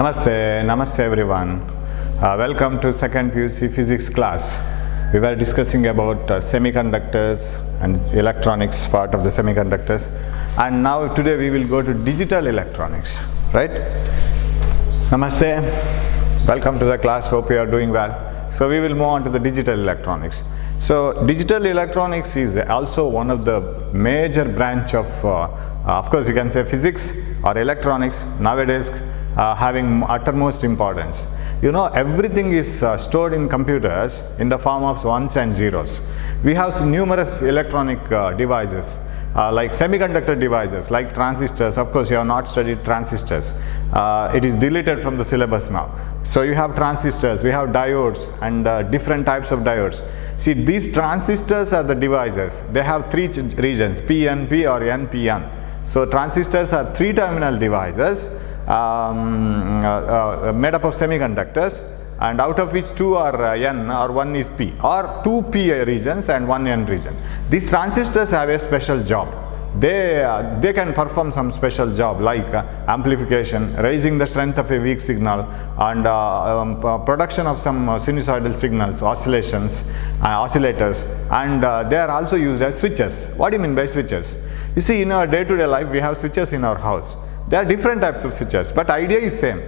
Namaste everyone. Welcome to second PUC physics class. We were discussing about semiconductors and electronics, part of the semiconductors, and now today we will go to digital electronics, right? Namaste. Welcome to the class. Hope you are doing well. So we will move on to the digital electronics. So digital electronics is also one of the major branch of course you can say physics or electronics nowadays having uttermost importance. You know, everything is stored in computers in the form of ones and zeros. We have numerous electronic devices like semiconductor devices like transistors. Of course you have not studied transistors. It is deleted from the syllabus now. So you have transistors, we have diodes and different types of diodes. See, these transistors are the devices. They have three regions, PNP or NPN. So transistors are three terminal devices made up of semiconductors, and out of which two are N or one is P, or two P regions and one N region. These transistors have a special job. They can perform some special job like amplification, raising the strength of a weak signal, and production of some sinusoidal signals, oscillations, oscillators, and they are also used as switches. What do you mean by switches? You see, in our day-to-day life we have switches in our house. There are different types of switches, but idea is same.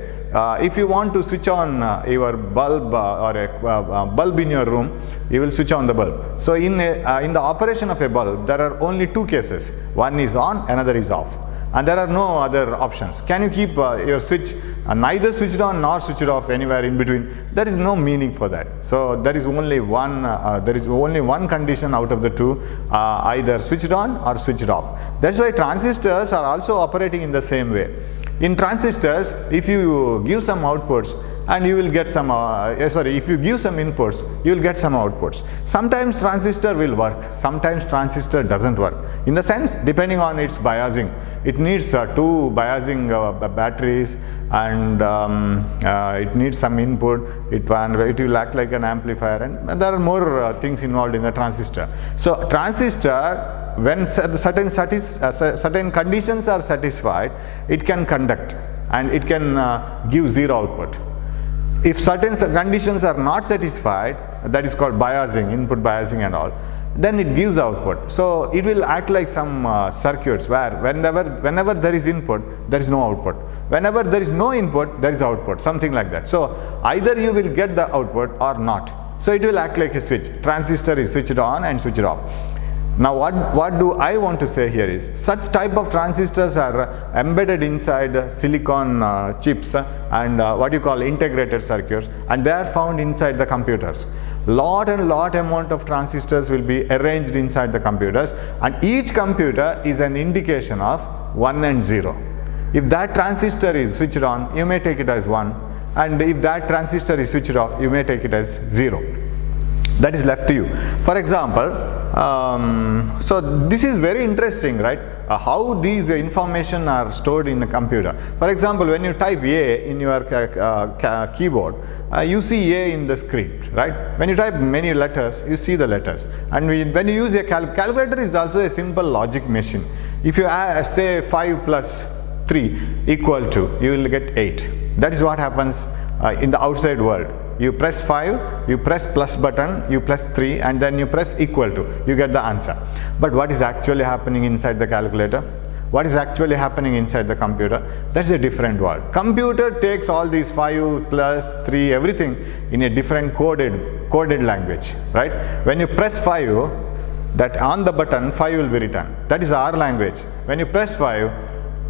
If you want to switch on your bulb or a bulb in your room, you will switch on the bulb. So in the operation of a bulb, there are only two cases. One is on, another is off, and there are no other options. Can you keep your switch neither switched on nor switched off anywhere in between? There is no meaning for that. So there is only one condition out of the two, either switched on or switched off. That's why transistors are also operating in the same way. In transistors, if you give some outputs and you will get some, if you give some inputs, you will get some outputs. Sometimes transistor will work, sometimes transistor doesn't work. In the sense, depending on its biasing. It needs two biasing batteries, and it needs some input. It will act like an amplifier, and there are more things involved in the transistor. So transistor, when certain conditions are satisfied, it can conduct and it can give zero output. If certain conditions are not satisfied, that is called biasing, input biasing and all, then it gives output. So it will act like some circuits where whenever there is input, there is no output. Whenever there is no input, there is output, something like that. So either you will get the output or not. So it will act like a switch. Transistor is switched on and switched off. Now what do I want to say here is, such type of transistors are embedded inside silicon chips and what you call integrated circuits, and they are found inside the computers. Lot amount of transistors will be arranged inside the computers, and each computer is an indication of 1 and 0. If that transistor is switched on, you may take it as 1, and if that transistor is switched off, you may take it as 0. That is left to you. For example, so this is very interesting, right? How these information are stored in a computer. For example, when you type A in your keyboard, you see A in the script, right? When you type many letters, you see the letters. And when you use a calculator is also a simple logic machine. If you say 5 plus 3 equal to, you will get 8. That is what happens in the outside world. You press 5, you press plus button, you press 3, and then you press equal to, you get the answer. But what is actually happening inside the calculator? What is actually happening inside the computer? That's a different world. Computer takes all these 5 plus 3, everything in a different coded language, right? When you press 5, that on the button 5 will be written. That is our language. When you press 5,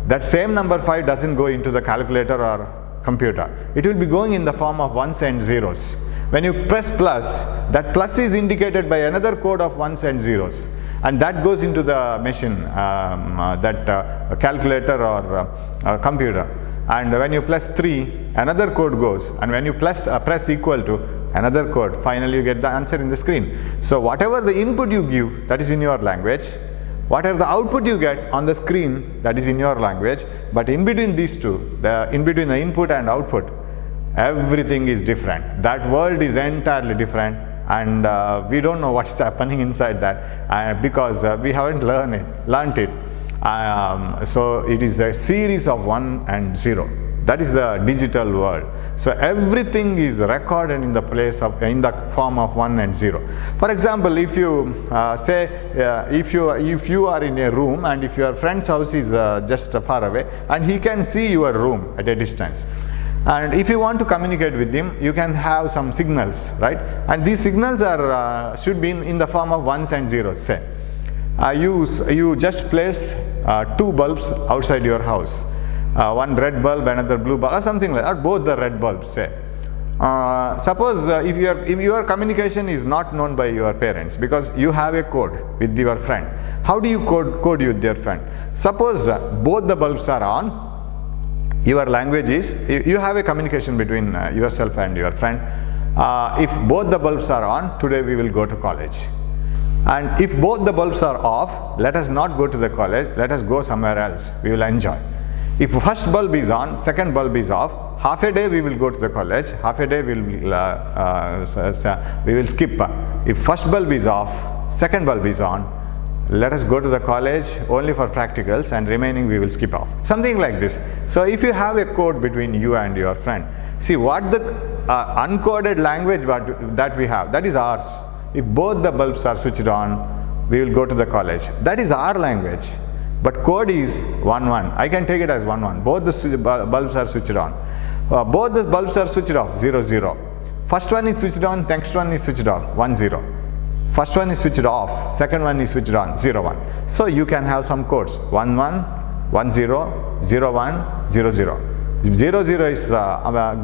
that same number 5 doesn't go into the calculator or computer. It will be going in the form of ones and zeros. When you press plus, that plus is indicated by another code of ones and zeros, and that goes into the machine, calculator or computer. And when you press 3, another code goes, and when you press equal to, another code. Finally you get the answer in the screen. So whatever the input you give, that is in your language. Whatever the output you get on the screen, that is in your language, but in between these two, in between the input and output, everything is different. That world is entirely different, and we don't know what's happening inside that because we haven't learned it. So it is a series of 1 and 0. That is the digital world. So everything is recorded in the place of, in the form of 1 and 0. For example, if you say if you are in a room and if your friend's house is just far away and he can see your room at a distance, and if you want to communicate with him, you can have some signals, right? And these signals are should be in the form of 1s and 0s. Say you just place 2 bulbs outside your house, one red bulb, another blue bulb, or something like that, both the red bulbs, say. Suppose if your communication is not known by your parents because you have a code with your friend. How do you code with your friend? Suppose both the bulbs are on. Your language is, you have a communication between yourself and your friend. If both the bulbs are on, today we will go to college. And if both the bulbs are off, let us not go to the college, let us go somewhere else, we will enjoy. If first bulb is on, second bulb is off, half a day we will go to the college, half a day we will skip. If first bulb is off, second bulb is on, let us go to the college only for practicals and remaining we will skip off. Something like this. So if you have a code between you and your friend, see what the uncoded language that we have, that is ours. If both the bulbs are switched on, we will go to the college. That is our language. But code is 1 1. I can take it as 1 1. Both the bulbs are switched on. Both the bulbs are switched off, 0 0. First one is switched on, next one is switched off, 1 0. First one is switched off, second one is switched on, 0 1. So you can have some codes, 1 1, 1 0, 0 1, 0 0. If 0 0 is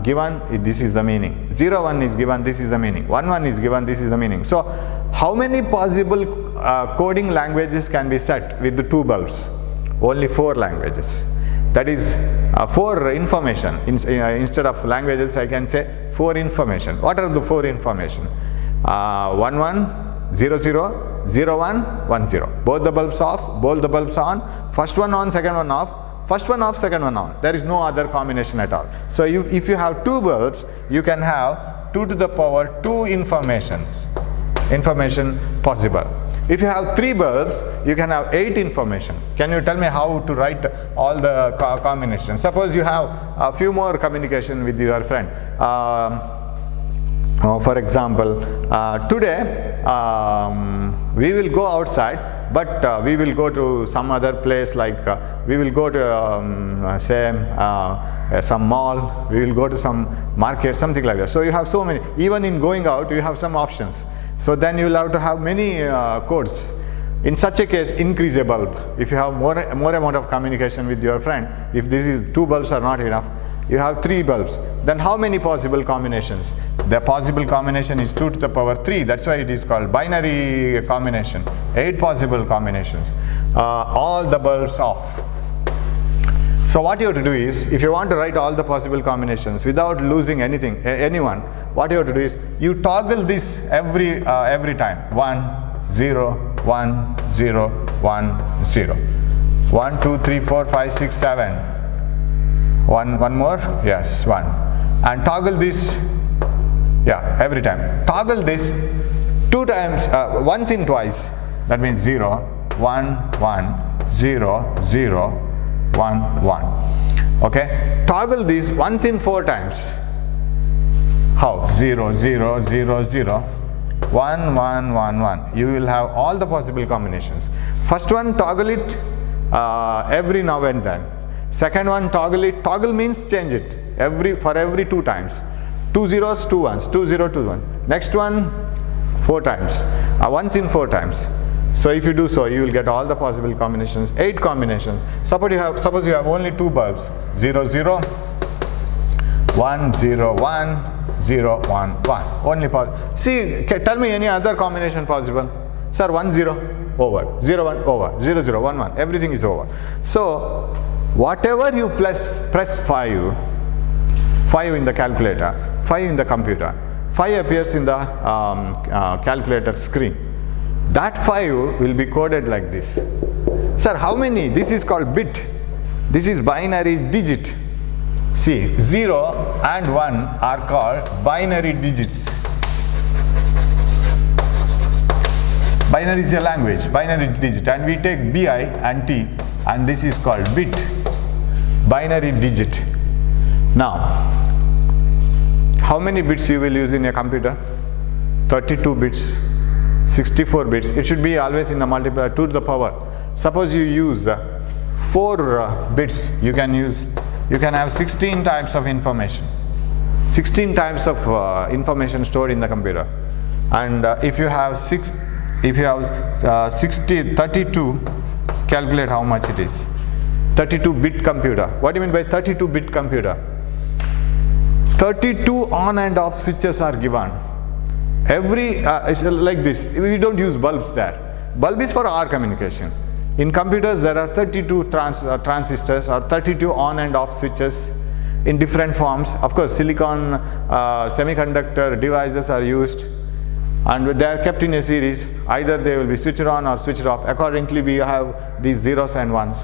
given, this is the meaning. 0 1 is given, this is the meaning. 1 1 is given, this is the meaning. So how many possible coding languages can be set with the 2 bulbs? Only 4 languages. That is 4 information. Instead of languages, I can say 4 information. What are the 4 information? 1 1, 0 0, 0 1, 1 0. Both the bulbs off, both the bulbs on, first one on, second one off, first one off, second one on. There is no other combination at all. So if you have 2 bulbs, you can have 2 to the power 2 information possible. If you have 3 bulbs, you can have 8 information. Can you tell me how to write all the combinations? Suppose you have a few more communication with your friend. For example, today we will go outside, but we will go to some other place, like we will go to say some mall, we will go to some market, something like that. So you have so many. Even in going out, you have some options. So then you will have to have many codes. In such a case, increase a bulb. If you have more amount of communication with your friend, if this is 2 bulbs are not enough, you have 3 bulbs. Then how many possible combinations? The possible combination is 2 to the power 3. That's why it is called binary combination. 8 possible combinations. All the bulbs off. So what you have to do is, if you want to write all the possible combinations without losing anyone, what you have to do is, you toggle this every time. 1 0 1 0 1 0. 1 2 3 4 5 6 7. One more, yes, 1. And toggle this, yeah, every time. Toggle this 2 times, once in twice. That means 0 1 1 0 0 1 1. Okay. Toggle this once in 4 times. How? 0 0 0 0 1 1 1 1. You will have all the possible combinations. First one, toggle it every now and then. Second one, toggle it. Toggle means change it for every 2 times. 2 zeros, 2 ones, 2 0 2 1. Next one, 4 times. Once in 4 times. So if you do so, you will get all the possible combinations. 8 combinations. Suppose you have only 2 bulbs. 0 0 1 0 1 0 1 1. Only possible. See, tell me any other combination possible. Sir, 1 0 over, 0 1 over, 0 0 1 1. Everything is over. So whatever you press 5 in the calculator, 5 in the computer, 5 appears in the calculator screen. That 5 will be coded like this. Sir, how many? This is called bit. This is binary digit. See, 0 and 1 are called binary digits. Binary is a language, binary digit, and we take BI and T, and this is called bit, binary digit. Now, how many bits you will use in a computer? 32 bits, 64 bits. It should be always in the multiplier 2 to the power. Suppose you use 4 bits, you can have 16 types of information. 16 types of information stored in the computer. And if you have 32, calculate how much it is. 32-bit computer. What do you mean by 32-bit computer? 32 on and off switches are given. It's like this. We don't use bulbs there. Bulb is for our communication. In computers, there are 32 transistors or 32 on and off switches in different forms. Of course, silicon semiconductor devices are used, and they are kept in a series. Either they will be switched on or switched off. Accordingly, we have these zeros and ones.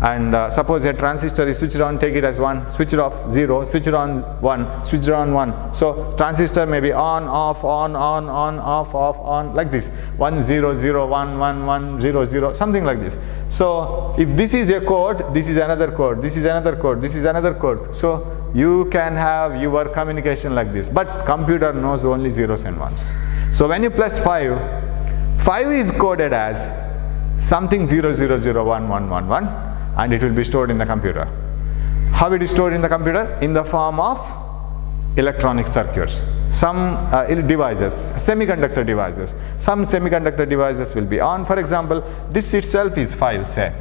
And suppose a transistor is switched on, take it as 1, switched off 0, switched on 1, switched on 1. So transistor may be on, off, off, on, like this. 1, 0, 0, 1, 1, 1, 0, 0, something like this. So if this is a code, this is another code, this is another code, this is another code. So you can have your communication like this. But computer knows only zeros and ones. So when you plus 5, 5 is coded as something 0, 0, 0, 1, 1, 1, 1. And it will be stored in the computer. How it is stored in the computer? In the form of electronic circuits. Some devices, semiconductor devices. Some semiconductor devices will be on. For example, this itself is 5, say.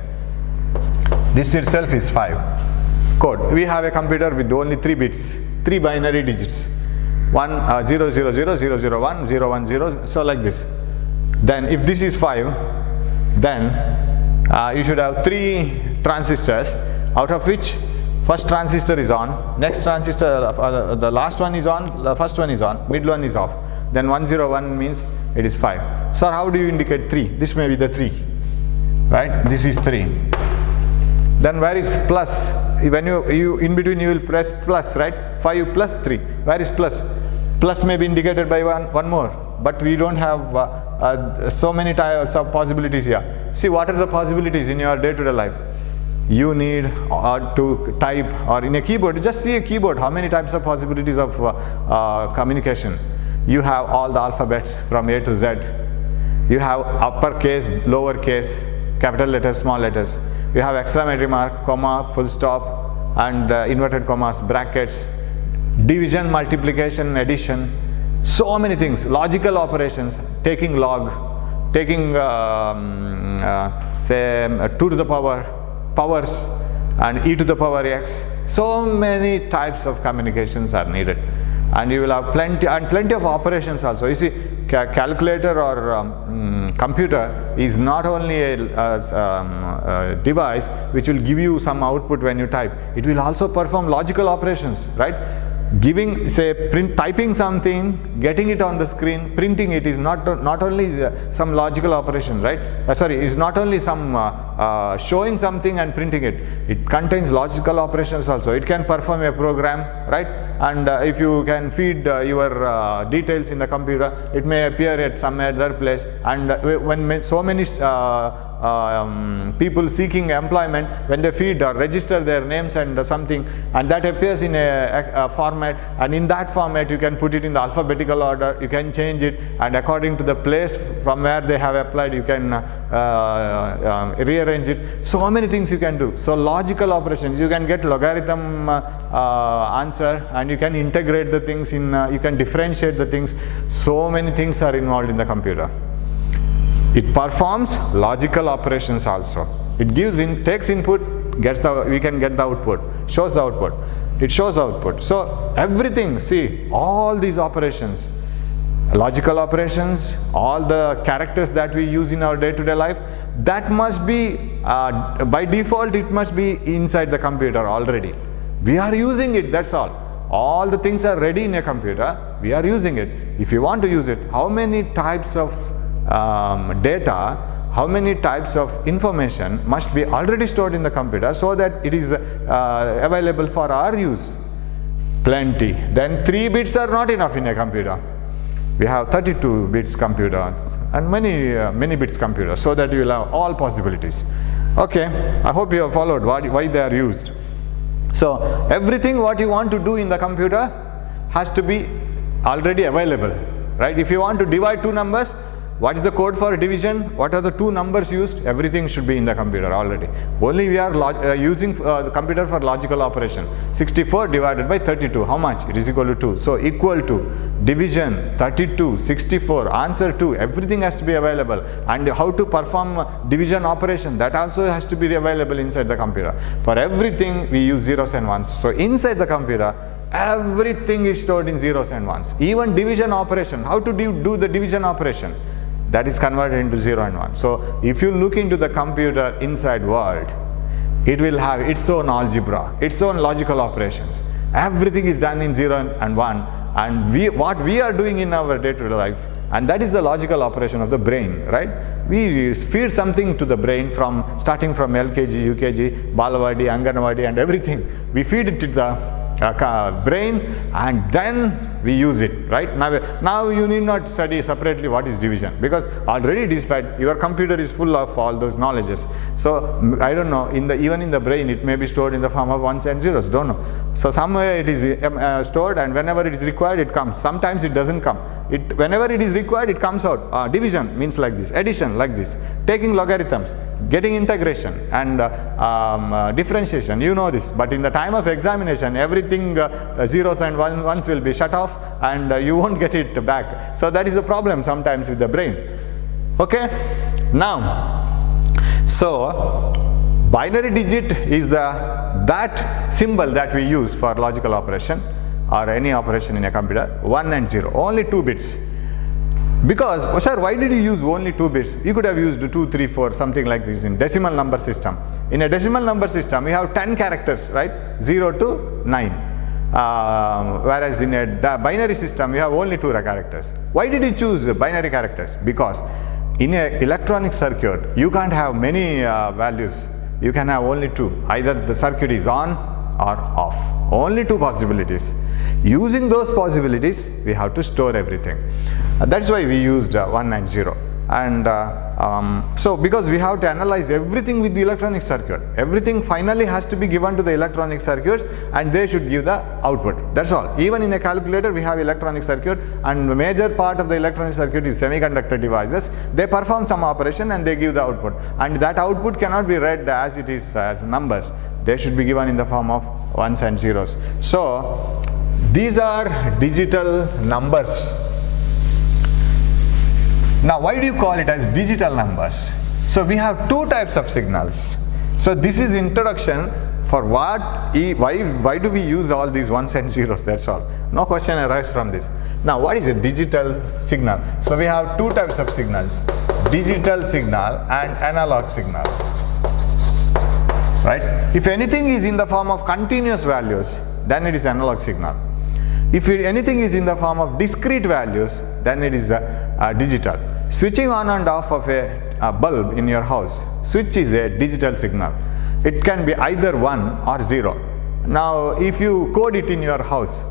This itself is 5. Code. We have a computer with only 3 bits, 3 binary digits. 1, 0, 0, 0, 0, 0, 1, 0, 1, 0, so like this. Then if this is 5, then you should have 3 transistors, out of which first transistor is on, next transistor, the last one is on, the first one is on, middle one is off. Then 101 means it is 5. So how do you indicate 3? This may be the 3, right? This is 3. Then where is plus? When you in between you will press plus, right? 5 plus 3. Where is plus? Plus may be indicated by one more, but we don't have so many types of possibilities here. See, what are the possibilities in your day-to-day life? You need to type, or in a keyboard, just see a keyboard, how many types of possibilities of communication. You have all the alphabets from A to Z. You have uppercase, lowercase, capital letters, small letters. You have exclamatory mark, comma, full stop, and inverted commas, brackets, division, multiplication, addition, so many things, logical operations, taking log, taking say 2 to the power, powers, and e to the power x. So many types of communications are needed, and you will have plenty of operations also. You see, calculator or computer is not only a device which will give you some output when you type. It will also perform logical operations, right? Giving, say, typing something, getting it on the screen, printing it is not only some logical operation, right? Is not only some showing something and printing it. It contains logical operations also. It can perform a program, right? And if you can feed your details in the computer, it may appear at some other place. And when so many people seeking employment, when they feed or register their names and something, and that appears in a format, and in that format you can put it in the alphabetical order, you can change it, and according to the place from where they have applied, you can rearrange it. So many things you can do. So logical operations, you can get logarithm answer, and you can integrate the things in, you can differentiate the things. So many things are involved in the computer. It performs logical operations also. It gives in, takes input, we can get the output, shows the output. It shows output. So everything, see, all these operations, logical operations, all the characters that we use in our day-to-day life, that must be, by default, it must be inside the computer already. We are using it, that's all. All the things are ready in a computer, we are using it. If you want to use it, how many types of data, how many types of information must be already stored in the computer so that it is available for our use? Plenty. Then 3 bits are not enough in a computer. We have 32 bits computer and many bits computer, so that you will have all possibilities. Okay, I hope you have followed why they are used. So everything what you want to do in the computer has to be already available, right? If you want to divide two numbers, what is the code for division? What are the two numbers used? Everything should be in the computer already. Only we are using the computer for logical operation. 64 divided by 32, how much? It is equal to 2. So equal to, division, 32, 64, answer 2, everything has to be available. And how to perform division operation, that also has to be available inside the computer. For everything we use zeros and ones. So inside the computer, everything is stored in zeros and ones. Even division operation, how to do the division operation, that is converted into 0 and 1. So if you look into the computer inside world, it will have its own algebra, its own logical operations. Everything is done in 0 and 1, and what we are doing in our day-to-day life, and that is the logical operation of the brain, right? We feed something to the brain starting from LKG, UKG, Balavadi, Anganwadi and everything. We feed it to the brain, and then we use it, right? Now you need not study separately what is division, because already it is fed. Your computer is full of all those knowledges. So I don't know, even in the brain it may be stored in the form of ones and zeros, don't know. So somewhere it is stored, and whenever it is required it comes. Sometimes it doesn't come. Whenever it is required it comes out. Division means like this, addition like this, taking logarithms, getting integration and differentiation, you know this. But in the time of examination, everything zeros and ones will be shut off, and you won't get it back. So that is the problem sometimes with the brain. Okay, now, so binary digit is that symbol that we use for logical operation or any operation in a computer, 1 and 0, only 2 bits. Because, oh sir, why did you use only 2 bits? You could have used 2, 3, 4, something like this in decimal number system. In a decimal number system, we have 10 characters, right? 0 to 9. Whereas in a binary system, we have only 2 characters. Why did you choose binary characters? Because in an electronic circuit, you can't have many values. You can have only 2. Either the circuit is on or off. Only 2 possibilities. Using those possibilities, we have to store everything. That's why we used 1 and 0. And so because we have to analyze everything with the electronic circuit, everything finally has to be given to the electronic circuits, and they should give the output. That's all. Even in a calculator we have electronic circuit, and the major part of the electronic circuit is semiconductor devices. They perform some operation and they give the output, and that output cannot be read as it is as numbers. They should be given in the form of ones and zeros. So these are digital numbers. Now, why do you call it as digital numbers? So we have 2 types of signals. So this is introduction for why do we use all these ones and zeros, that's all. No question arises from this. Now, what is a digital signal? So we have 2 types of signals, digital signal and analog signal. Right? If anything is in the form of continuous values, then it is analog signal. If anything is in the form of discrete values, then it is digital. Switching on and off of a bulb in your house, switch is a digital signal. It can be either 1 or 0. Now if you code it in your house,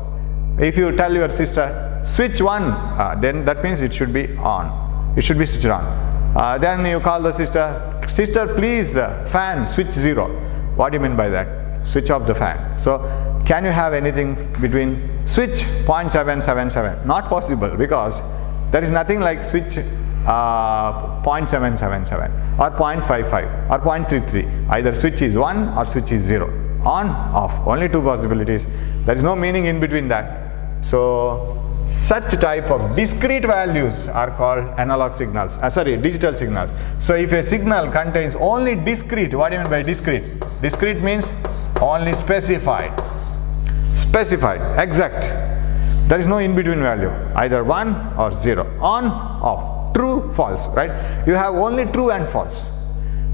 if you tell your sister switch 1, then that means it should be on, it should be switched on. Then you call the sister please fan switch 0. What do you mean by that? Switch off the fan. So can you have anything between switch 0.777? Not possible, because there is nothing like switch 0.777 or 0.55 or 0.33. Either switch is 1 or switch is 0. On, off, only 2 possibilities. There is no meaning in between that. So such type of discrete values are called analog signals, digital signals. So if a signal contains only discrete, what do you mean by discrete? Discrete means only specified, exact. There is no in between value, either 1 or 0, on, off, true, false, right? You have only true and false.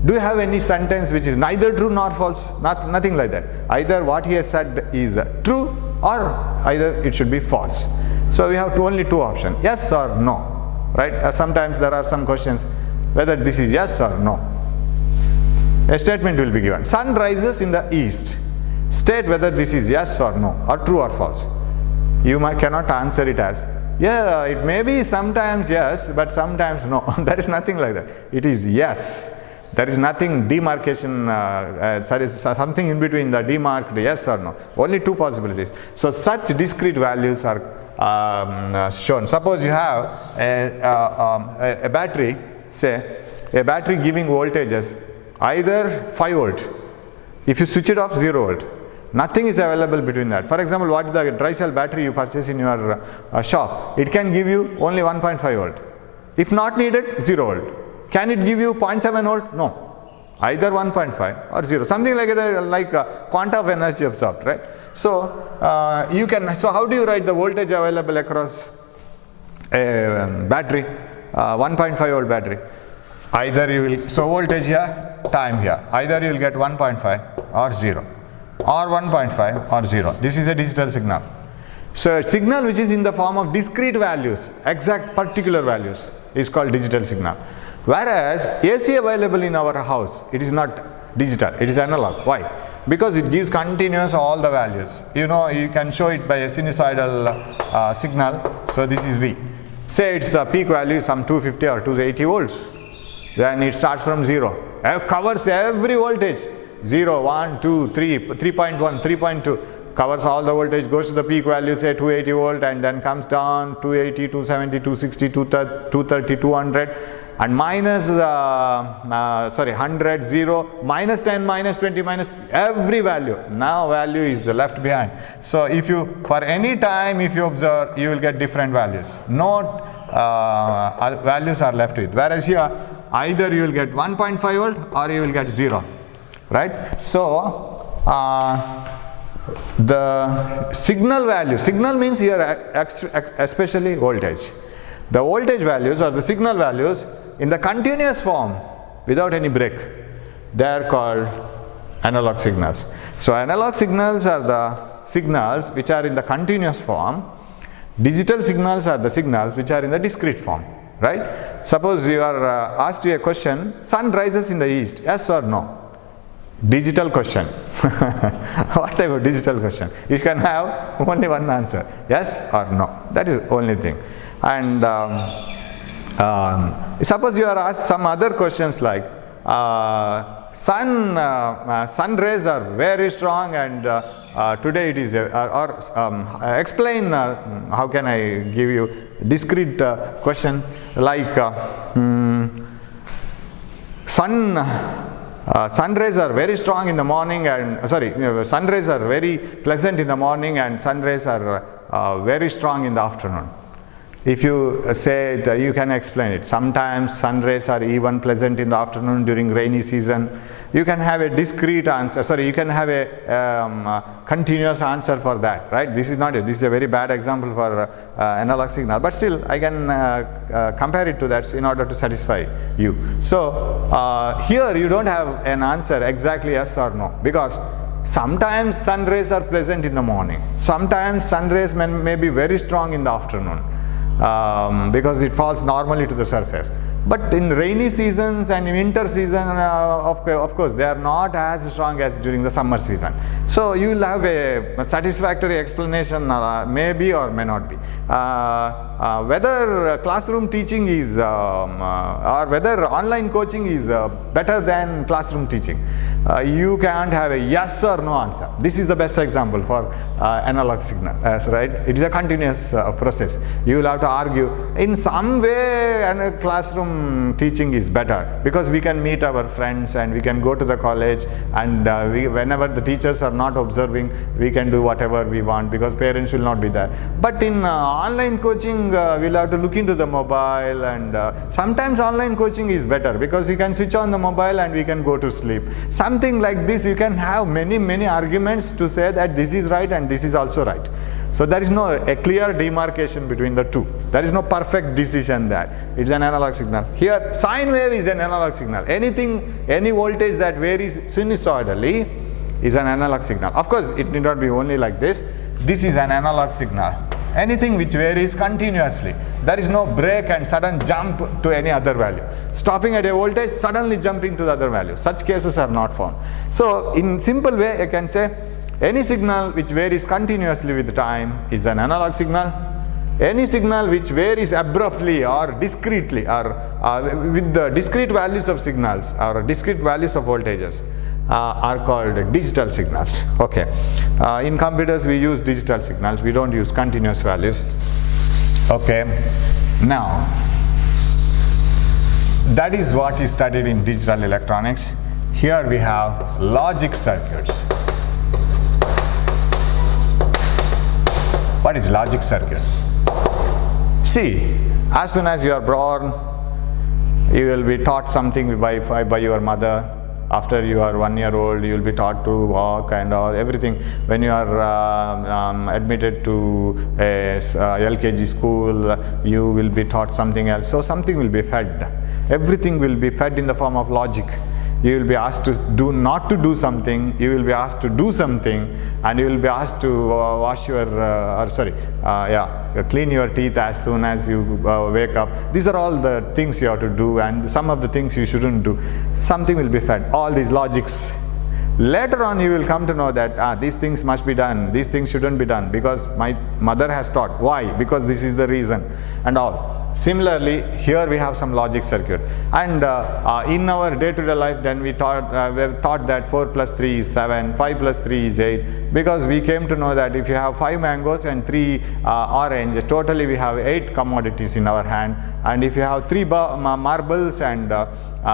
Do you have any sentence which is neither true nor false? Nothing like that. Either what he has said is true, or either it should be false. So we have only 2 options, yes or no, right? Sometimes there are some questions whether this is yes or no. A statement will be given. Sun rises in the east. State whether this is yes or no, or true or false. You cannot answer it as, yeah, it may be sometimes yes, but sometimes no. There is nothing like that. It is yes. There is nothing demarcation, there is something in between the demarked yes or no. Only two possibilities. So such discrete values are shown. Suppose you have a battery, say a battery giving voltages either 5 volt. If you switch it off, 0 volt. Nothing is available between that. For example, what is the dry cell battery you purchase in your shop? It can give you only 1.5 volt. If not needed, 0 volt. Can it give you 0.7 volt? No. Either 1.5 or 0. Something like a quanta of energy absorbed, right? So you can. So how do you write the voltage available across a battery, 1.5 volt battery? Either you will. So voltage here, time here. Either you will get 1.5 or 0, or 1.5 or 0. This is a digital signal. So a signal which is in the form of discrete values, exact particular values, is called digital signal. Whereas AC available in our house, it is not digital, it is analog. Why? Because it gives continuous all the values. You know, you can show it by a sinusoidal signal. So this is V. Say it's the peak value is some 250 or 280 volts. Then it starts from 0. It covers every voltage. 0, 1, 2, 3, 3.1, 3.2. Covers all the voltage, goes to the peak value, say 280 volt, and then comes down 280, 270, 260, 230, 200, and minus 100, 0, minus 10, minus 20, minus every value. Now value is left behind. So if you, for any time, if you observe, you will get different values. No values are left with. Whereas here, either you will get 1.5 volt or you will get 0, right? So the signal value, signal means here especially voltage. The voltage values or the signal values in the continuous form without any break, they are called analog signals. So analog signals are the signals which are in the continuous form. Digital signals are the signals which are in the discrete form, right? Suppose you are asked you a question, sun rises in the east, yes or no? Digital question. What type of digital question? You can have only one answer, yes or no. That is the only thing. And suppose you are asked some other questions like sun rays are very strong and today it is explain how can I give you discrete question like sun rays are very strong in the morning and sun rays are very pleasant in the morning and sun rays are very strong in the afternoon. If you say it, you can explain it. Sometimes sun rays are even pleasant in the afternoon during rainy season. You can have a discrete answer, you can have a continuous answer for that, right? This is not it. This is a very bad example for analog signal, but still I can compare it to that in order to satisfy you. So here you don't have an answer exactly yes or no, because sometimes sun rays are pleasant in the morning. Sometimes sun rays may be very strong in the afternoon. Because it falls normally to the surface. But in rainy seasons and in winter season, of course, they are not as strong as during the summer season. So you will have a satisfactory explanation, maybe or may not be. Whether classroom teaching is, or whether online coaching is better than classroom teaching. You can't have a yes or no answer. This is the best example for analog signal, right? It is a continuous process. You will have to argue in some way, and a classroom teaching is better because we can meet our friends and we can go to the college, and whenever the teachers are not observing, we can do whatever we want because parents will not be there. But in online coaching, we'll have to look into the mobile, and sometimes online coaching is better because you can switch on the mobile and we can go to sleep. Something like this, you can have many arguments to say that this is right and this is also right. So there is no a clear demarcation between the two. There is no perfect decision there. It's an analog signal. Here, sine wave is an analog signal. Any voltage that varies sinusoidally is an analog signal. Of course, it need not be only like this. This is an analog signal. Anything which varies continuously. There is no break and sudden jump to any other value. Stopping at a voltage, suddenly jumping to the other value. Such cases are not found. So in simple way, I can say any signal which varies continuously with time is an analog signal. Any signal which varies abruptly or discretely or with the discrete values of signals or discrete values of voltages are called digital signals. Okay. In computers we use digital signals, we don't use continuous values. Okay. Now, that is what is studied in digital electronics. Here we have logic circuits. What is logic circuit? See, as soon as you are born, you will be taught something by your mother. After you are 1 year old, you will be taught to walk and all everything. When you are admitted to a LKG school, you will be taught something else. So something will be fed. Everything will be fed in the form of logic. You will be asked to not to do something, you will be asked to do something, and you will be asked to clean your teeth as soon as you wake up. These are all the things you have to do, and some of the things you shouldn't do. Something will be fed, all these logics. Later on you will come to know that these things must be done, these things shouldn't be done because my mother has taught. Why? Because this is the reason and all. Similarly, here we have some logic circuit, and in our day-to-day life, then we were taught that 4 plus 3 is 7, 5 plus 3 is 8, because we came to know that if you have 5 mangoes and 3 orange, totally we have 8 commodities in our hand, and if you have 3 marbles and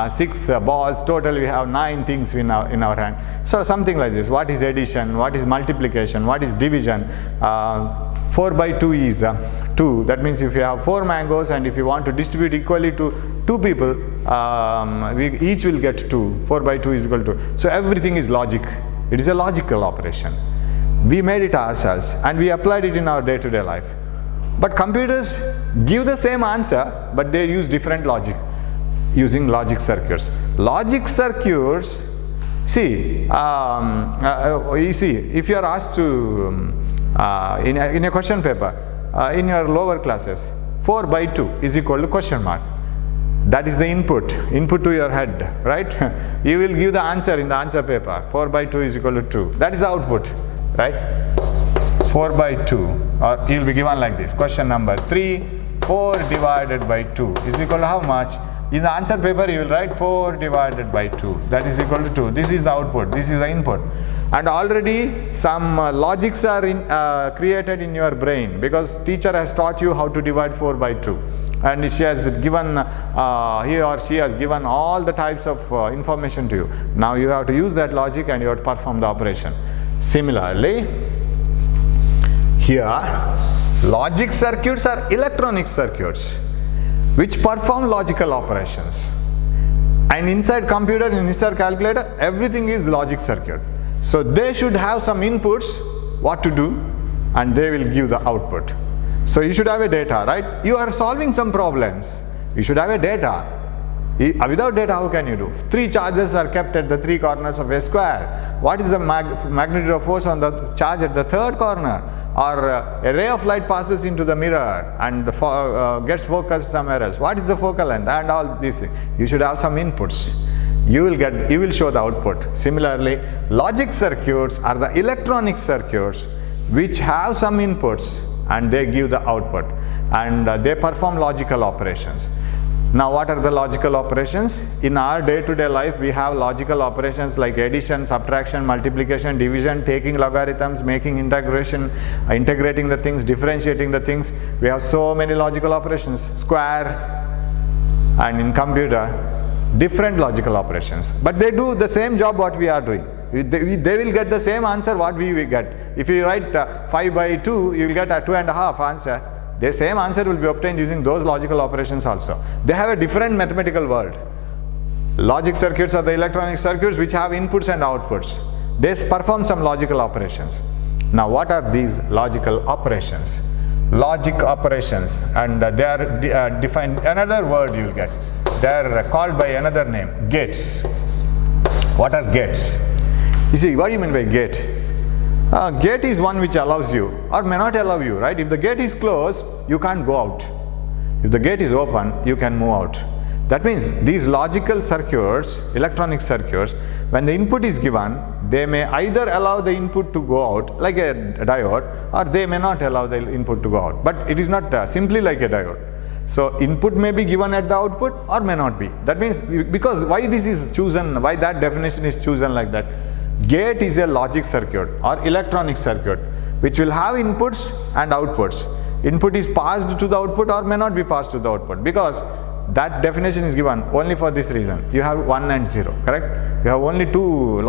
6 balls, totally we have 9 things in our hand. So something like this. What is addition? What is multiplication? What is division? 4 by 2 is 2. That means if you have 4 mangoes and if you want to distribute equally to 2 people, we each will get 2. 4 by 2 is equal to 2. So everything is logic. It is a logical operation. We made it ourselves and we applied it in our day-to-day life. But computers give the same answer, but they use different logic using logic circuits. Logic circuits, see, you see, if you are asked to in a question paper, in your lower classes, 4 by 2 is equal to question mark. That is the input to your head, right? You will give the answer in the answer paper. 4 by 2 is equal to 2. That is the output, right? 4 by 2, or you will be given like this. Question number 3, 4 divided by 2 is equal to how much? In the answer paper you will write 4 divided by 2. That is equal to 2. This is the output. This is the input. And already some logics are created in your brain, because teacher has taught you how to divide 4 by 2, and she has given he or she has given all the types of information to you. Now you have to use that logic and you have to perform the operation. Similarly, here logic circuits are electronic circuits which perform logical operations, and inside computer and inside calculator everything is logic circuit. So they should have some inputs, what to do, and they will give the output. So you should have a data, right? You are solving some problems. You should have a data. Without data, how can you do? 3 charges are kept at the 3 corners of a square. What is the magnitude of force on the charge at the 3rd corner? Or a ray of light passes into the mirror and gets focused somewhere else. What is the focal length? And all these things. You should have some inputs. You will show the output. Similarly, logic circuits are the electronic circuits which have some inputs and they give the output, and they perform logical operations. Now what are the logical operations? In our day-to-day life we have logical operations like addition, subtraction, multiplication, division, taking logarithms, making integration, integrating the things, differentiating the things. We have so many logical operations. Square, and in computer different logical operations, but they do the same job what we are doing. They will get the same answer what we will get. If you write 5 by 2, you will get a 2.5 answer. The same answer will be obtained using those logical operations also. They have a different mathematical world. Logic circuits are the electronic circuits which have inputs and outputs. They perform some logical operations. Now what are these logical operations? Logic operations, and they are defined, another word you will get. They are called by another name, gates. What are gates? You see, what do you mean by gate? Gate is one which allows you or may not allow you, right? If the gate is closed, you can't go out. If the gate is open, you can move out. That means these logical circuits, electronic circuits, when the input is given, they may either allow the input to go out like a diode, or they may not allow the input to go out. But it is not simply like a diode. So input may be given at the output or may not be. That means, because why this is chosen, why that definition is chosen like that? Gate is a logic circuit or electronic circuit which will have inputs and outputs. Input is passed to the output or may not be passed to the output, because that definition is given only for this reason. You have 1 and 0, correct? You have only two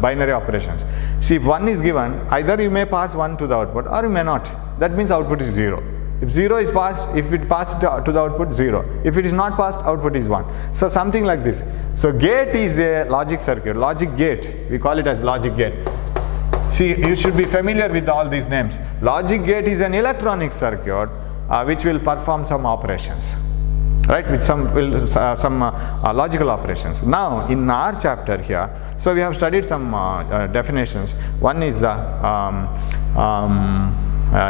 binary operations. See, if 1 is given, either you may pass 1 to the output or you may not. That means output is 0. If 0 is passed, if it passed to the output, 0. If it is not passed, output is 1. So something like this. So gate is a logic circuit, logic gate. We call it as logic gate. See, you should be familiar with all these names. Logic gate is an electronic circuit which will perform some operations, right, with some logical operations. Now in our chapter here, so we have studied some definitions. One is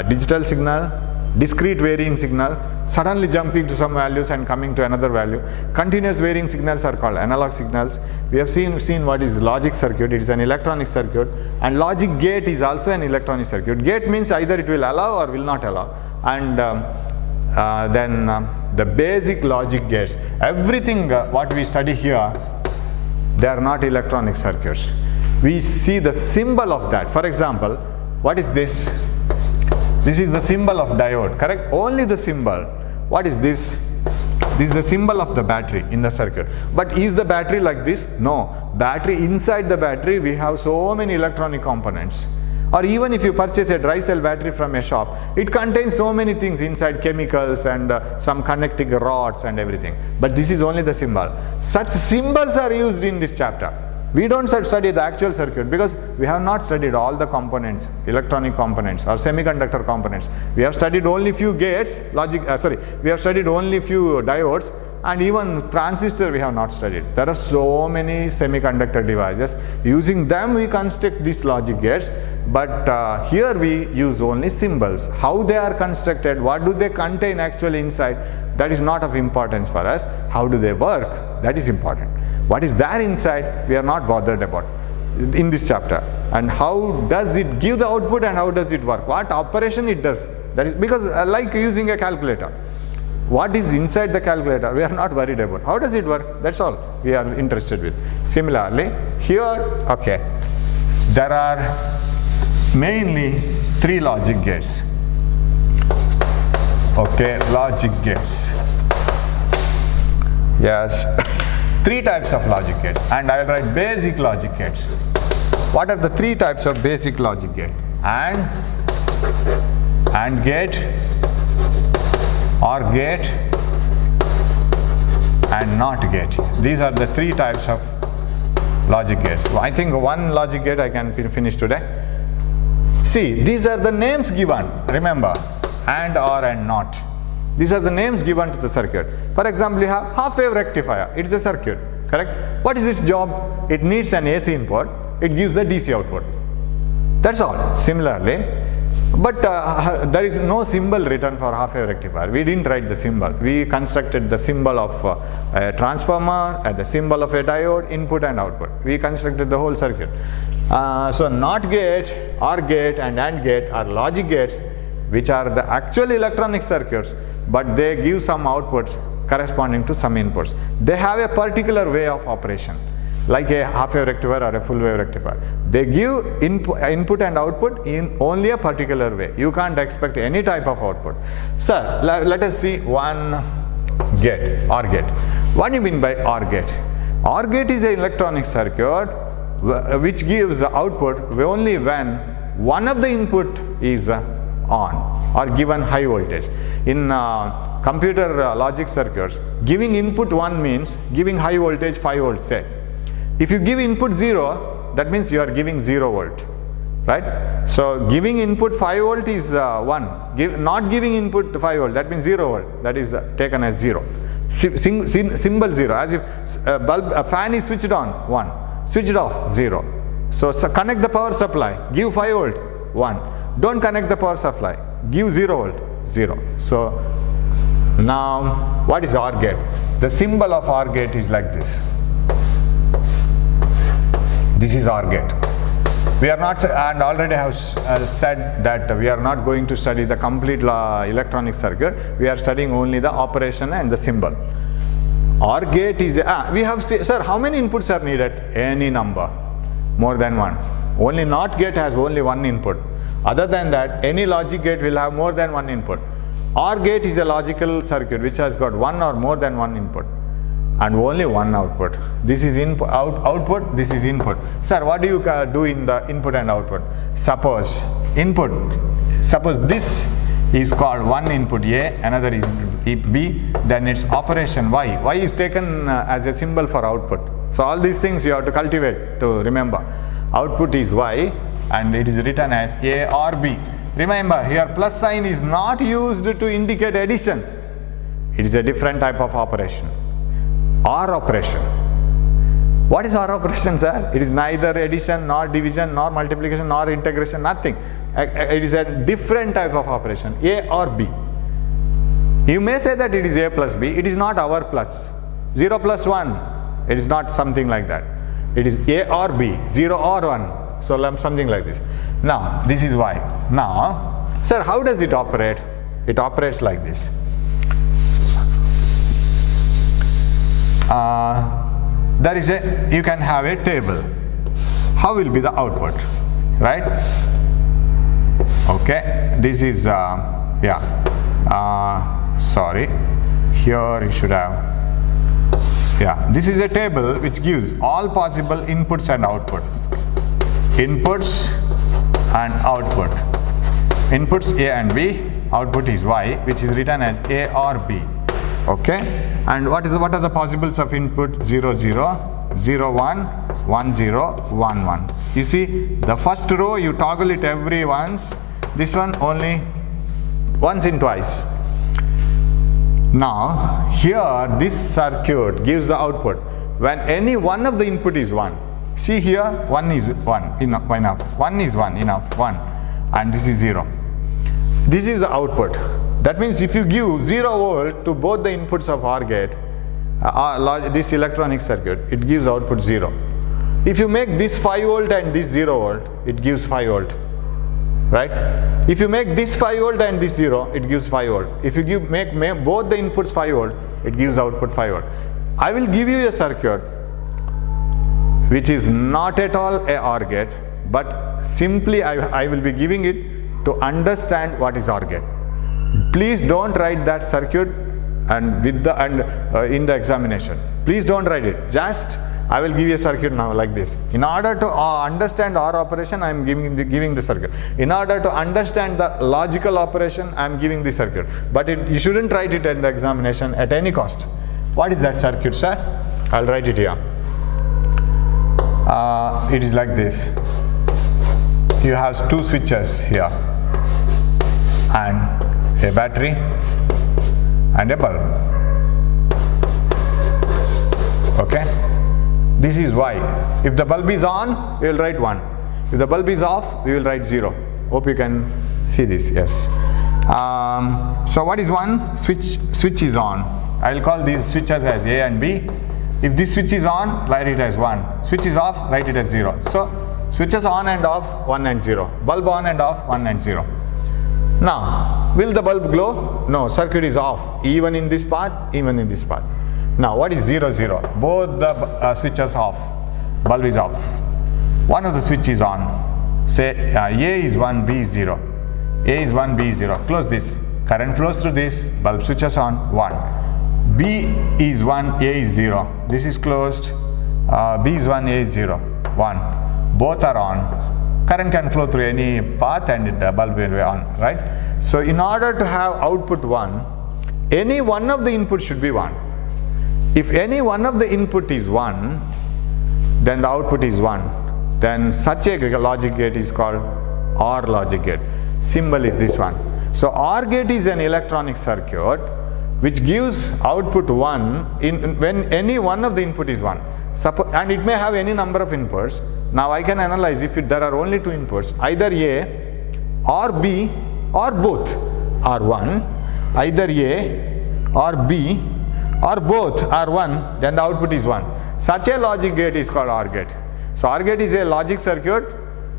digital signal, discrete varying signal, suddenly jumping to some values and coming to another value. Continuous varying signals are called analog signals. We have seen what is logic circuit. It is an electronic circuit, and logic gate is also an electronic circuit. Gate means either it will allow or will not allow. And then the basic logic gates, everything what we study here, they are not electronic circuits. We see the symbol of that. For example, what is this? This is the symbol of diode, correct? Only the symbol. What is this? This is the symbol of the battery in the circuit. But is the battery like this? No. Battery, inside the battery we have so many electronic components. Or even if you purchase a dry cell battery from a shop, it contains so many things inside, chemicals and some connecting rods and everything. But this is only the symbol. Such symbols are used in this chapter. We don't study the actual circuit because we have not studied all the components, electronic components or semiconductor components. We have studied only few gates, we have studied only few diodes, and even transistor we have not studied. There are so many semiconductor devices. Using them we construct these logic gates, but here we use only symbols. How they are constructed, what do they contain actually inside, that is not of importance for us. How do they work, that is important. What is there inside, we are not bothered about in this chapter. And how does it give the output and how does it work, what operation it does. That is because like using a calculator, what is inside the calculator we are not worried about. How does it work, that's all we are interested with. Similarly here, okay, there are mainly 3 logic gates. Okay, logic gates, yes. 3 types of logic gates, and I will write basic logic gates. What are the 3 types of basic logic gate? AND gate, OR gate, and NOT gate. These are the 3 types of logic gates. I think one logic gate I can finish today. See, these are the names given, remember, AND, OR and NOT. These are the names given to the circuit. For example, you have half-wave rectifier. It is a circuit, correct? What is its job? It needs an AC input. It gives a DC output. That's all. Similarly, but there is no symbol written for half-wave rectifier. We didn't write the symbol. We constructed the symbol of a transformer, the symbol of a diode, input and output. We constructed the whole circuit. So NOT gate, OR gate and AND gate are logic gates, which are the actual electronic circuits, but they give some outputs corresponding to some inputs. They have a particular way of operation, like a half-wave rectifier or a full-wave rectifier. They give input and output in only a particular way. You can't expect any type of output. Sir, let us see one gate, OR gate. What do you mean by OR gate? OR gate is an electronic circuit which gives output only when one of the input is on or given high voltage. In computer logic circuits, giving input 1 means giving high voltage 5 volts, say. If you give input 0, that means you are giving 0 volt, right? So giving input 5 volt is 1. Not giving input 5 volt, that means 0 volt, that is taken as 0. Symbol 0, as if a fan is switched on, 1. Switched off, 0. So connect the power supply, give 5 volt, 1. Don't connect the power supply, give 0 volt, 0. So now what is OR gate? The symbol of OR gate is like this. This is OR gate. we are not, and already have said that we are not going to study the complete electronic circuit. We are studying only the operation and the symbol. OR gate is, we have, sir, how many inputs are needed? Any number, more than one. Only NOT gate has only one input. Other than that, any logic gate will have more than one input. OR gate is a logical circuit which has got one or more than one input and only one output. This is input, output, this is input. Sir, what do you do in the input and output? Suppose input, suppose this is called one input A, another is input B, then its operation Y. Y is taken as a symbol for output. So all these things you have to cultivate to remember. Output is Y and it is written as A or B. Remember, here plus sign is not used to indicate addition. It is a different type of operation. OR operation. What is OR operation, sir? It is neither addition, nor division, nor multiplication, nor integration, nothing. It is a different type of operation, A or B. You may say that it is A plus B. It is not our plus. 0 plus 1. It is not something like that. It is A or B, 0 or 1. So something like this. Now, this is Y. Now, sir, how does it operate? It operates like this. There is a, you can have a table. How will be the output, right? Okay, this is, sorry, here you should have, this is a table which gives all possible inputs and output. Inputs and output. Inputs A and B, output is Y, which is written as A or B. Okay, and what are the possibles of input? 0 0, 0 1, 1 0, 1 1. You see, the first row you toggle it every once, this one only once in twice. Now here this circuit gives the output when any one of the input is 1. See here, 1 is 1 enough, 1 is 1 enough, 1, and this is 0. This is the output. That means if you give 0 volt to both the inputs of OR gate, this electronic circuit, it gives output 0. If you make this 5 volt and this 0 volt, it gives 5 volt, right? If you make this 5 volt and this 0, it gives 5 volt. If you make both the inputs 5 volt, it gives output 5 volt. I will give you a circuit which is not at all a OR gate, but simply I will be giving it to understand what is OR gate. Please don't write that circuit and in the examination. Please don't write it. Just I will give you a circuit now like this. In order to understand OR operation, I am giving the circuit. In order to understand the logical operation, I am giving the circuit. But you shouldn't write it in the examination at any cost. What is that circuit, sir? I'll write it here. It is like this. You have two switches here and a battery and a bulb. Okay, this is Y. If the bulb is on, we will write 1. If the bulb is off, we will write 0. Hope you can see this. Yes. So what is 1? Switch is on. I will call these switches as A and B. If this switch is on, write it as 1. Switch is off, write it as 0. So switches on and off, 1 and 0. Bulb on and off, 1 and 0. Now, will the bulb glow? No, circuit is off, even in this part, even in this part. Now, what is 0 0? Both the switches off, bulb is off. One of the switch is on. Say A is 1, B is 0. A is 1, B is 0. Close this. Current flows through this, bulb switches on, 1. B is 1, A is 0. This is closed. B is 1, A is 0. 1. Both are on. Current can flow through any path and the bulb will be on, right? So in order to have output 1, any one of the inputs should be 1. If any one of the input is 1, then the output is 1. Then such a logic gate is called OR logic gate. Symbol is this one. So OR gate is an electronic circuit which gives output 1 when any one of the input is 1. And it may have any number of inputs. Now I can analyze if there are only 2 inputs, either A or B or both are 1, either A or B or both are 1, then the output is 1. Such a logic gate is called OR gate. So OR gate is a logic circuit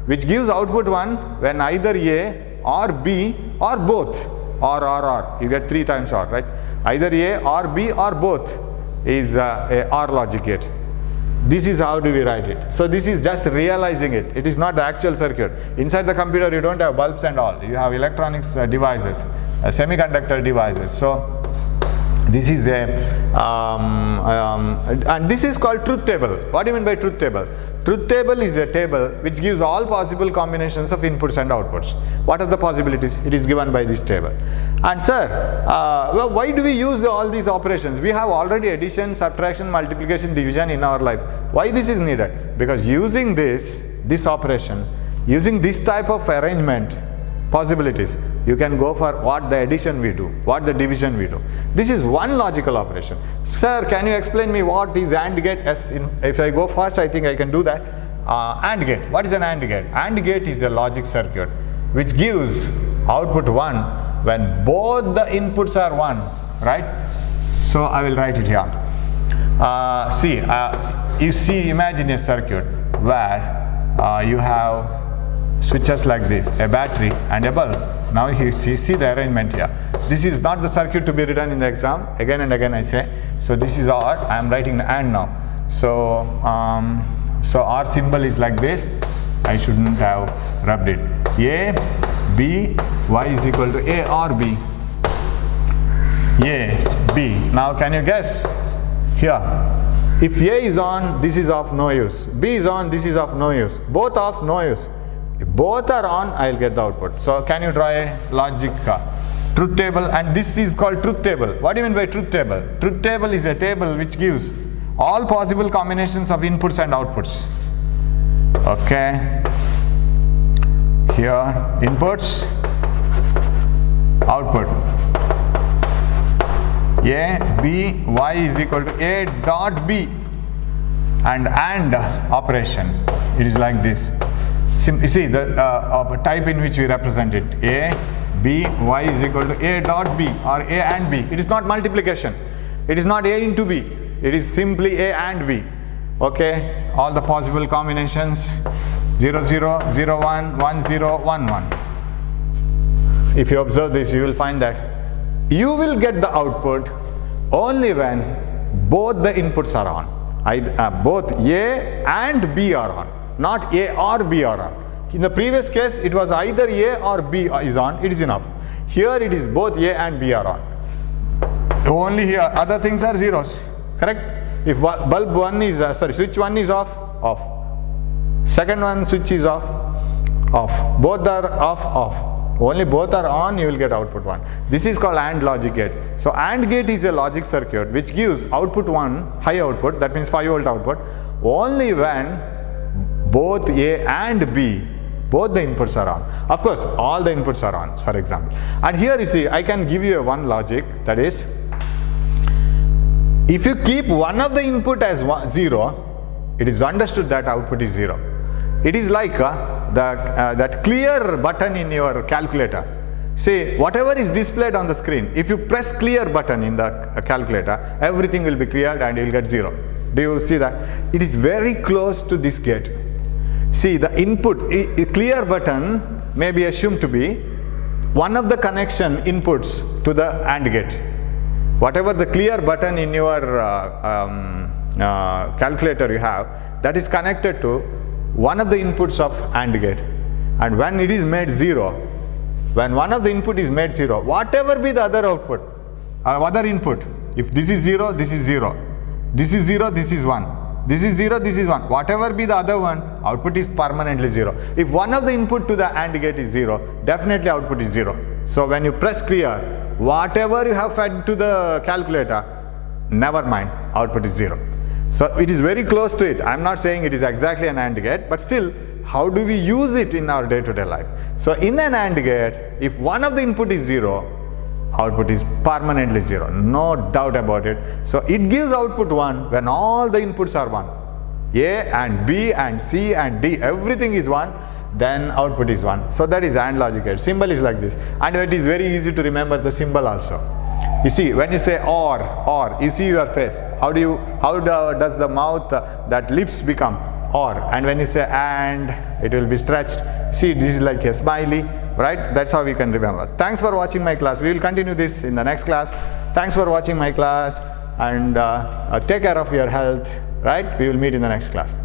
which gives output 1 when either A or B or both, or. You get 3 times OR, right? Either A or B or both is a OR logic gate. This is how do we write it. So this is just realizing it. It is not the actual circuit. Inside the computer you don't have bulbs and all. You have electronics devices, semiconductor devices. So this is a, and this is called truth table. What do you mean by truth table? Truth table is a table which gives all possible combinations of inputs and outputs. What are the possibilities? It is given by this table. And sir, well, why do we use all these operations? We have already addition, subtraction, multiplication, division in our life. Why this is needed? Because using this operation, using this type of arrangement, possibilities, you can go for what the addition we do, what the division we do. This is one logical operation. Sir, can you explain me what is AND gate? Yes, if I go first, I think I can do that. AND gate. What is an AND gate? AND gate is a logic circuit which gives output 1 when both the inputs are 1, right? So I will write it here. Imagine a circuit where you have switches like this, a battery and a bulb. Now you see the arrangement here. This is not the circuit to be written in the exam. Again and again I say. So this is OR. I am writing the AND now. So OR symbol is like this. I shouldn't have rubbed it. A, B, Y is equal to A or B. A, B. Now can you guess? Here, if A is on, this is of no use. B is on, this is of no use. Both of no use. If both are on, I will get the output. So can you draw a logic truth table? And this is called truth table. What do you mean by truth table? Truth table is a table which gives all possible combinations of inputs and outputs. Okay. Here, inputs, output. A, B, Y is equal to A dot B. And AND operation, it is like this. You see the type in which we represent it. A, B, Y is equal to A dot B or A and B. It is not multiplication. It is not A into B. It is simply A and B. Okay. All the possible combinations 0, 0, 0, 1, 1, 0, 1, 1. If you observe this, you will find that you will get the output only when both the inputs are on. Both A and B are on. Not A or B are on. In the previous case, it was either A or B is on, it is enough. Here it is both A and B are on. Only here, other things are zeros, correct? If bulb 1 is, switch 1 is off, off. Second one switch is off, off. Both are off, off. Only both are on, you will get output 1. This is called AND logic gate. So AND gate is a logic circuit which gives output 1, high output, that means 5 volt output, only when both A and B, both the inputs are on. Of course, all the inputs are on, for example. And here you see, I can give you one logic, that is, if you keep one of the input as 0, it is understood that output is 0. It is like that clear button in your calculator. See, whatever is displayed on the screen, if you press clear button in the calculator, everything will be cleared and you will get 0. Do you see that? It is very close to this gate. See, the input, clear button may be assumed to be one of the connection inputs to the AND gate. Whatever the clear button in your calculator you have, that is connected to one of the inputs of AND gate. And when it is made 0, when one of the input is made 0, whatever be the other output, other input, if this is 0, this is 0. This is 0, this is 1. This is 0, this is 1. Whatever be the other one, output is permanently 0. If one of the input to the AND gate is 0, definitely output is 0. So when you press clear, whatever you have fed to the calculator, never mind, output is 0. So it is very close to it. I am not saying it is exactly an AND gate, but still, how do we use it in our day-to-day life? So in an AND gate, if one of the input is 0, output is permanently 0, no doubt about it. So it gives output 1 when all the inputs are 1. A and B and C and D, everything is 1, then output is 1. So that is AND logic gate. Symbol is like this. And it is very easy to remember the symbol also. You see, when you say or, you see your face. How does the mouth, that lips become? or, and when you say and, it will be stretched. See, this is like a smiley, right? That's how we can remember. Thanks for watching my class. We will continue this in the next class. Thanks for watching my class, and take care of your health, right? We will meet in the next class.